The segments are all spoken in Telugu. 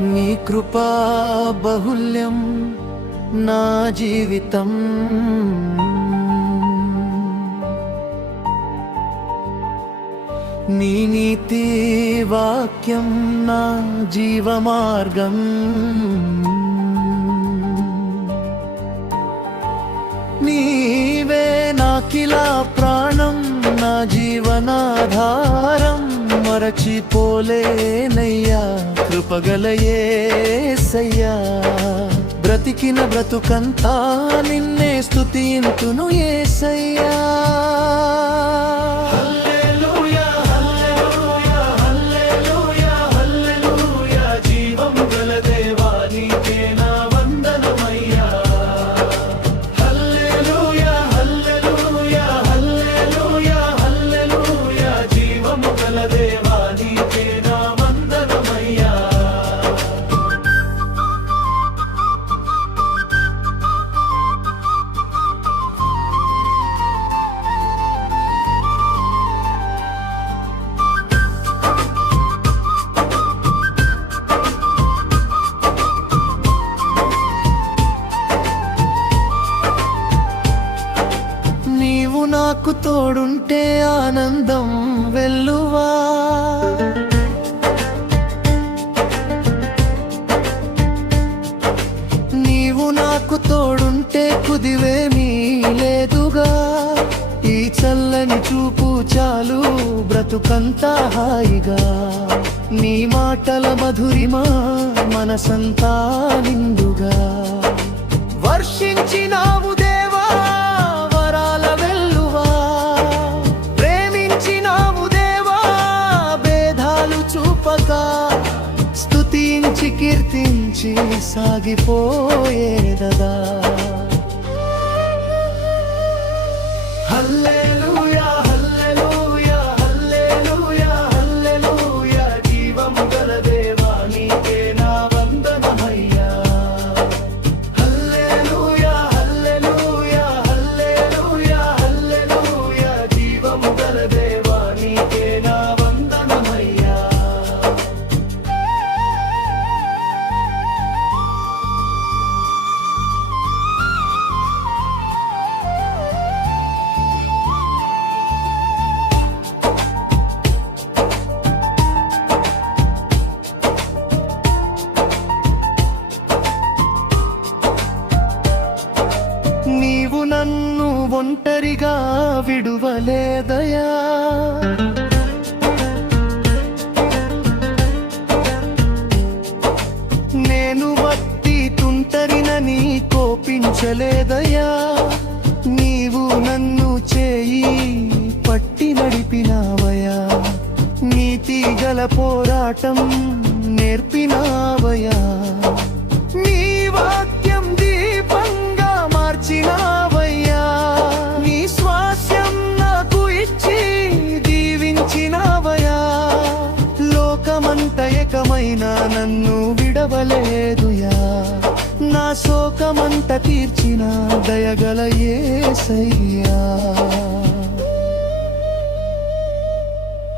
నీ కృపా బాహుల్యం నా జీవితం, నీ నీతి వాక్యం నా జీవమార్గం. నీవే నాకిలా ప్రాణం, నా జీవనాధారం. మరచిపోలేనయ్యా కృపగల యేసయ్యా. బ్రతికిన బ్రతుకంతా నిన్నే స్తుతింతును యేసయ్యా. నాకు తోడుంటే ఆనందం వెల్లువా, నీవు నాకు తోడుంటే కుదివేమీ లేదుగా. ఈ చల్లని చూపు చాలు బ్రతుకంతా హాయిగా. నీ మాటల మధురిమా మనసంతా నిండుగా. వర్షించినావు దేవా వరాల వెల్లువా, ప్రేమించినావు దేవా భేదాలు చూపగా. స్తుతించి కీర్తించి సాగిపోయేదదా. హల్లెలూయా హల్లెలూయా హల్లెలూయా హల్లెలూయా. జీవము గల దేవా నీకే నా వందనమయ్యా. హల్లెలూయా హల్లెలూయా హల్లెలూయా హల్లెలూయా. జీవము గల దేవా నీకే నా వందనమయ్యా. నీవు నన్ను ఒంటరిగా విడువలేదయా. నేను వట్టి తుంటరినని కోపించలేదయా. నీవు నన్ను చేయి పట్టి నడిపినావయా. నీతి గల పోరాటం నేర్పినావయా. నీ వాక్యం దీపంగా మార్చినావయ్యా. నీ స్వాస్యం నాకు ఇచ్చి దీవించినావయ్యా. లోకమంత ఏకమైన నన్ను విడవలేదుయా. నా శోకమంత తీర్చిన దయగల యేసయ్యా.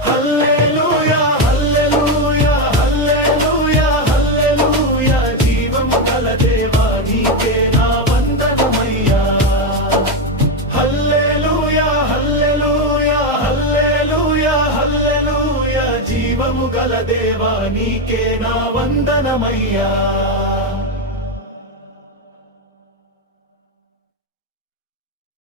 హల్లెలూయా హల్లెలూయా హల్లెలూయా హల్లెలూయా. జీవము గల దేవా నీకే నా వందనమయ్యా. హల్లెలూయా హల్లెలూయా హల్లెలూయా హల్లెలూయా. జీవము గల దేవా నీకే నా వందనమయ్యా.